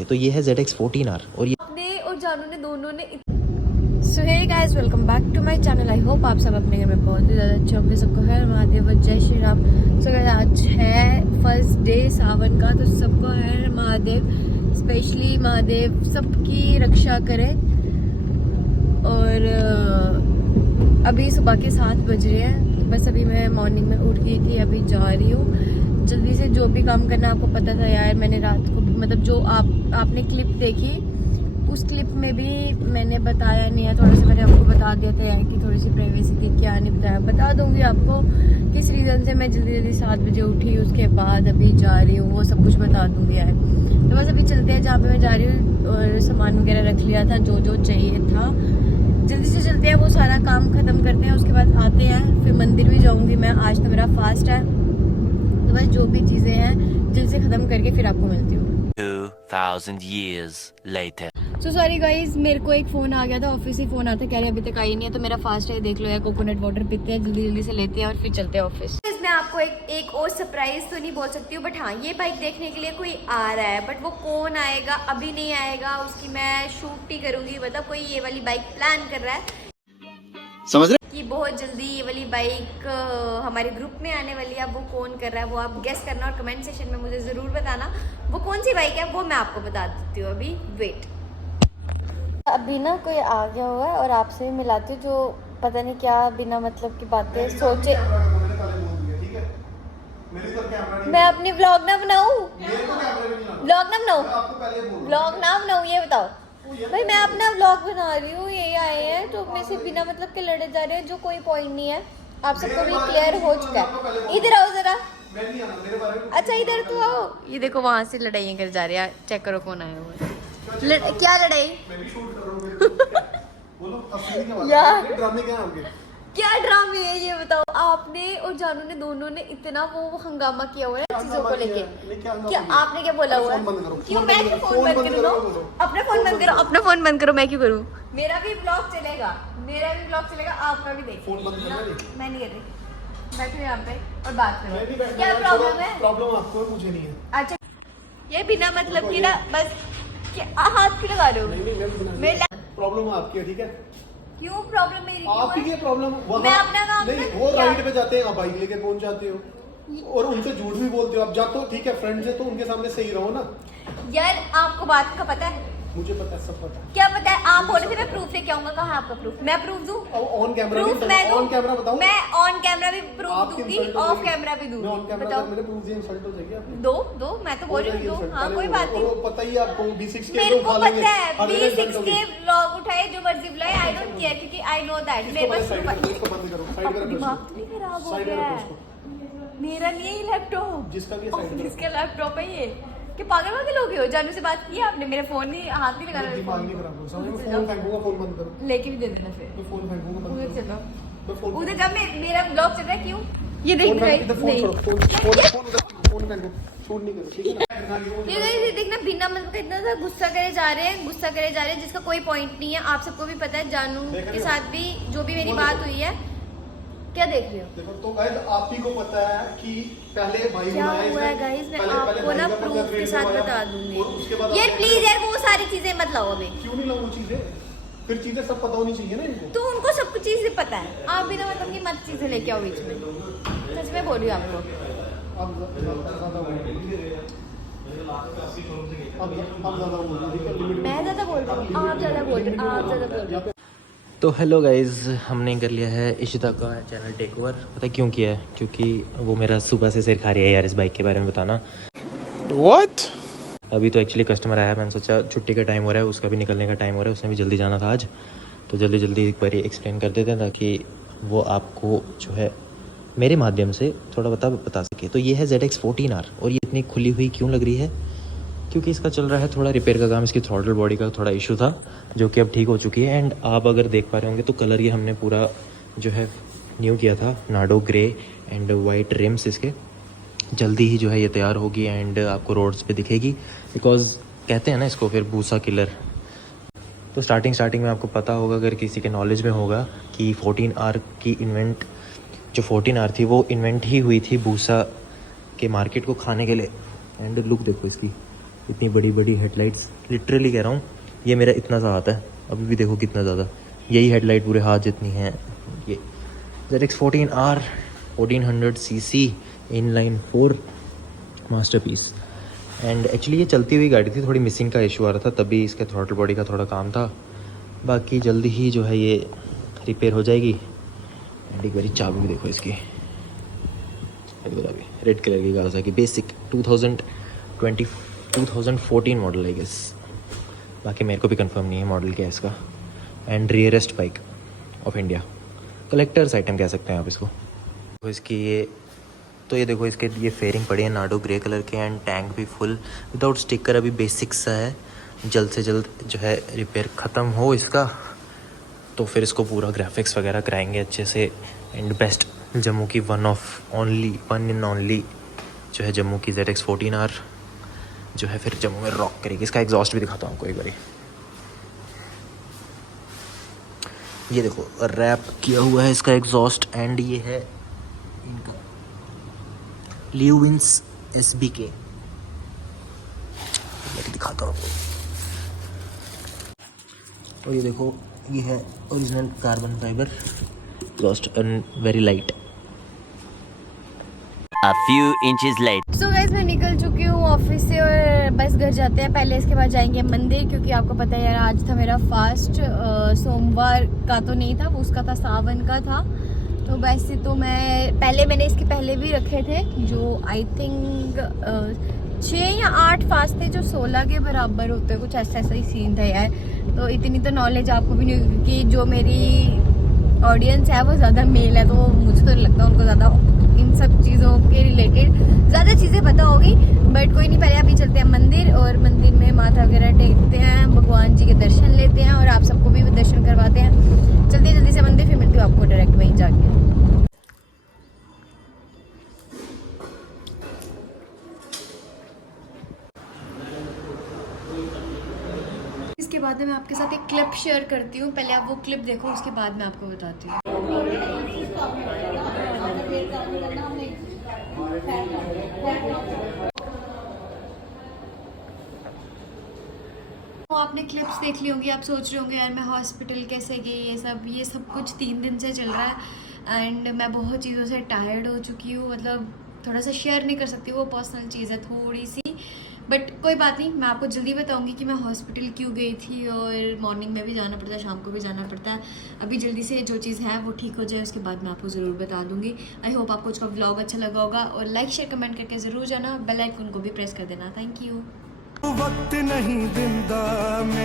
तो ये है ZX14R और ये आपने और जानू ने दोनों ने so hey guys welcome back to my channel. I hope आप सब अपने घर में बहुत ही ज़्यादा अच्छे होंगे। सबको है महादेव और जय श्री राम। सो गाइस आज है फर्स्ट डे सावन का, तो सबको है महादेव, स्पेशली महादेव सबकी रक्षा करे। और अभी सुबह के 7 बज रहे हैं, तो बस अभी मैं मॉर्निंग में उठ गई थी, अभी जा रही हूँ जल्दी से। जो भी काम करना आपको पता था यार, मैंने रात को मतलब जो आपने क्लिप देखी उस क्लिप में भी मैंने बताया नहीं है, थोड़ा सा मैंने आपको बता दिया था यार कि थोड़ी सी प्राइवेसी थी, क्या नहीं बताया, बता दूंगी आपको किस रीज़न से मैं जल्दी 7 बजे उठी, उसके बाद अभी जा रही हूँ, वो सब कुछ बता दूंगी यार। तो बस अभी चलते हैं जहाँ पे मैं जा रही हूँ, और सामान वगैरह रख लिया था जो जो चाहिए था। जल्दी से चलते हैं, वो सारा काम ख़त्म करते हैं, उसके बाद आते हैं, फिर मंदिर भी जाऊँगी मैं। आज तो मेरा फास्ट है, तो बस जो भी चीज़ें हैं जल्दी से ख़त्म करके फिर आपको मिलती हूँ। 2000 years later. So sorry guys, मेरे को एक फ़ोन आ गया था, ऑफिस से फ़ोन आता, कह रहे अभी तक आई नहीं है, तो मेरा फास्ट है, देख लो यार। कोकोनट वाटर पीते हैं, जल्दी से लेते हैं और फिर चलते हैं ऑफिस। मैं आपको एक और सरप्राइज तो नहीं बोल सकती हूँ, बट हाँ ये बाइक देखने के लिए कोई आ रहा है, बट वो कौन आएगा अभी नहीं आएगा, उसकी मैं शूट ही करूँगी। मतलब कोई ये वाली बाइक प्लान कर रहा है, समझ रहे कि बहुत जल्दी ये वाली बाइक हमारे ग्रुप में आने वाली है। अब वो कौन कर रहा है वो आप गेस करना और कमेंट सेक्शन में मुझे ज़रूर बताना वो कौन सी बाइक है, वो मैं आपको बता देती हूँ। अभी वेट, अभी ना कोई आ गया हुआ है और आपसे भी मिलाती हूँ, जो पता नहीं क्या बिना मतलब की बातें सोचे। मैं अपनी व्लॉग ना बनाऊँ, व्लॉग ना बनाऊँ, ये बताओ भाई। मैं अपना व्लॉग बना रही हूँ, ये आए हैं तो मेरे से बिना मतलब के लड़े जा रहे हैं, जो कोई पॉइंट नहीं है। आप सबको भी क्लियर हो चुका है। इधर आओ जरा, अच्छा इधर तो आओ। ये देखो वहां से लड़ाइयाँ कर जा रहे हैं, चेक करो कौन आया हुआ है। क्या लड़ाई यार, क्या ड्रामे है ये बताओ। आपने और जानू ने दोनों ने इतना वो हंगामा किया हुआ है चीजों को लेके। क्या आपने क्या बोला हुआ है? क्यों मैं क्यों फोन बंद करूँ? अपना फोन बंद करो, अपना फोन बंद करो। मैं क्यों करूँ? मेरा भी ब्लॉग चलेगा, आपका भी देखो। मैं नहीं कर रही, बैठो यहाँ पे और बात करो। क्या प्रॉब्लम है? प्रॉब्लम आपको है, मुझे नहीं है। अच्छा ये बिना मतलब की ना बस हाथ क्यों लगा रहे हो? मेरा प्रॉब्लम आपकी है, ठीक है? क्यों प्रॉब्लम मेरी? आपकी क्या प्रॉब्लम? मैं अपना काम नहीं, वो राइड पे जाते हैं, आप बाइक लेके पहुंच जाते हो और उनसे झूठ भी बोलते हो। आप जा तो ठीक है, फ्रेंड्स है तो उनके सामने सही रहो ना यार। आपको बात का पता है? मुझे पता है, सब पता है। क्या पता है? आप बोले थे मैं प्रूफ लेके आऊंगा, कहाँ आपका प्रूफ? मैं प्रूफ दूं? ऑन कैमरा प्रूफ मैं दूं? ऑन कैमरा बताऊं? मैं ऑन कैमरा भी प्रूफ दूंगी, ऑफ कैमरा भी दूंगी। ऑन कैमरा बताओ। मैंने प्रूफ दिया, इंसल्ट हो जाएगी आपकी। दो मैं तो बोल रही हूँ, हाँ कोई बात नहीं। पता ही आपको B6 के मेरे को पता है B6 के व्लॉग उठाए, जो मर्जी बुलाए, आई डोंट केयर, क्योंकि आई नो दैट मेरे पास दिमाग नहीं खराब हो गया है। मेरा नहीं है लैपटॉप, जिसका लैपटॉप है ये। कि पागल हो गए हो? जानू से बात की आपने? मेरे फोन नहीं, हाथ नहीं लगाना। दिमाग नहीं खराब हो, समझ में? फोन फेंकूंगा, फोन बंद करो। लेके भी दे देना फिर। मैं फोन फेंकूंगा, बंद उधर करो। चलो, उधर जब मेरा ब्लॉग चल रहा है। क्यों ये देख रही ये देखना, बिना मतलब इतना सा गुस्सा करे जा रहे हैं, जिसका कोई पॉइंट नहीं है। आप सबको भी पता है, जानू के साथ भी जो भी मेरी बात हुई है। क्या देख रहे हो? देखो तो गाइस, आप ही को पता है कि पहले भाई क्या हुआ है गाइस, मैं आपको ना प्रूफ के साथ बता दूंगी यार। प्लीज यार वो सारी चीजें मत लाओ अभी। क्यों नहीं लाऊं वो चीजें? फिर चीजें सब पता होनी चाहिए ना इनको। तो उनको सब कुछ चीजें पता है, आप भी ना मतलब की मत चीजें लेके आओ बीच में। सच में बोल रही हूँ आपको। अब ज्यादा बोल रही है। मैं ज्यादा बोल रही हूँ, आप ज्यादा बोल रहे हो। तो हेलो गाइज, हमने कर लिया है इशिता का चैनल टेक ओवर। पता है क्यों किया है? क्योंकि वो मेरा सुबह से सिर खा रही है यार इस बाइक के बारे में बताना। What? अभी तो एक्चुअली कस्टमर आया है, मैंने सोचा छुट्टी का टाइम हो रहा है, उसका भी निकलने का टाइम हो रहा है, उसने भी जल्दी जाना था आज, तो जल्दी एक बार एक्सप्लेन कर देते हैं ताकि वो आपको जो है मेरे माध्यम से थोड़ा बता सके। तो ये है ZX14R और ये इतनी खुली हुई क्यों लग रही है? क्योंकि इसका चल रहा है थोड़ा रिपेयर का काम, इसकी थ्रॉटल बॉडी का थोड़ा इशू था जो कि अब ठीक हो चुकी है। एंड आप अगर देख पा रहे होंगे तो कलर ये हमने पूरा जो है न्यू किया था, नाडो ग्रे एंड वाइट रिम्स इसके। जल्दी ही जो है ये तैयार होगी एंड आपको रोड्स पे दिखेगी, बिकॉज कहते हैं ना इसको फिर भूसा किलर। तो स्टार्टिंग में आपको पता होगा, अगर किसी के नॉलेज में होगा, कि 14R की इन्वेंट जो 14R थी वो इन्वेंट ही हुई थी भूसा के मार्केट को खाने के लिए। एंड लुक देखो इसकी, इतनी बड़ी बड़ी हेडलाइट्स, लिटरली कह रहा हूँ, ये मेरा इतना सा हाथ है, अभी भी देखो कितना ज़्यादा, यही हेडलाइट पूरे हाथ जितनी है। ये ZX14R 1400 cc inline 4 masterpiece. And actually ये चलती हुई गाड़ी थी, थोड़ी मिसिंग का इशू आ रहा था, तभी इसके थ्रॉटल बॉडी का थोड़ा काम था। बाकी जल्दी ही जो है ये रिपेयर हो जाएगी। एंड एक बारी चाबी भी देखो इसकी, रेड कलर की कावासाकी बेसिक 2014 मॉडल है गेस, बाकी मेरे को भी कंफर्म नहीं है मॉडल क्या है इसका। And rarest bike of India, collectors item कह सकते हैं आप इसको। तो इसकी ये देखो इसके ये फेयरिंग पड़ी है नाडो ग्रे कलर के, एंड टैंक भी फुल विदाउट स्टिकर, अभी बेसिक सा है। जल्द से जल्द जो है रिपेयर ख़त्म हो इसका, तो फिर इसको पूरा ग्राफिक्स वगैरह कराएंगे अच्छे से। एंड बेस्ट जम्मू की वन इन ओनली जो है जम्मू की ZX14R जो है फिर जम्मू में रॉक करेगी। इसका एग्जॉस्ट भी दिखाता हूँ आपको एक बारी, ये देखो रैप किया हुआ है इसका एग्जॉस्ट। एंड ये है इनका ल्यूविंस SBK, मैं दिखाता हूँ आपको। और ये देखो ये है original carbon fibre exhaust and very light. A few inches later. So guys मैं निकल चुकी हूँ ऑफिस से और बस घर जाते हैं। पहले इसके बाद जाएंगे मंदिर, क्योंकि आपको पता है यार आज था मेरा फास्ट। सोमवार का तो नहीं था, वो उसका था सावन का था। तो वैसे तो मैंने इसके पहले भी रखे थे, जो आई थिंक 6 या 8 फास्ट थे, जो 16 के बराबर होते, कुछ ऐसा ही सीन था यार। तो इतनी तो नॉलेज आपको भी नहीं होगी, क्योंकि जो मेरी ऑडियंस है वो ज़्यादा मेल है, तो मुझे तो नहीं लगता उनको ज़्यादा इन सब चीज़ों के रिलेटेड ज़्यादा चीज़ें पता होगी। बट कोई नहीं, पहले अभी चलते हैं मंदिर, और मंदिर में माथा वगैरह टेकते हैं, भगवान जी के दर्शन लेते हैं, और आप सबको भी दर्शन करवाते हैं। जल्दी से मंदिर, फिर मिलती हूँ आपको डायरेक्ट वहीं जाके। इसके बाद में मैं आपके साथ एक क्लिप शेयर करती हूँ, पहले आप वो क्लिप देखो, उसके बाद मैं आपको बताती हूँ। तो आपने क्लिप्स देख ली होंगी, आप सोच रहे होंगे यार मैं हॉस्पिटल कैसे गई, ये सब कुछ 3 दिन से चल रहा है। एंड मैं बहुत चीज़ों से टायर्ड हो चुकी हूँ, मतलब थोड़ा सा शेयर नहीं कर सकती, वो पर्सनल चीज़ है थोड़ी सी, बट कोई बात नहीं, मैं आपको जल्दी बताऊंगी कि मैं हॉस्पिटल क्यों गई थी। और मॉर्निंग में भी जाना पड़ता है, शाम को भी जाना पड़ता है। अभी जल्दी से जो चीज़ है वो ठीक हो जाए, उसके बाद मैं आपको ज़रूर बता दूंगी। आई होप आपको उसका व्लॉग अच्छा लगा होगा, और लाइक शेयर कमेंट करके ज़रूर जाना, बेल आइकन को भी प्रेस कर देना। Thank you. वक्त नहीं दिंदा।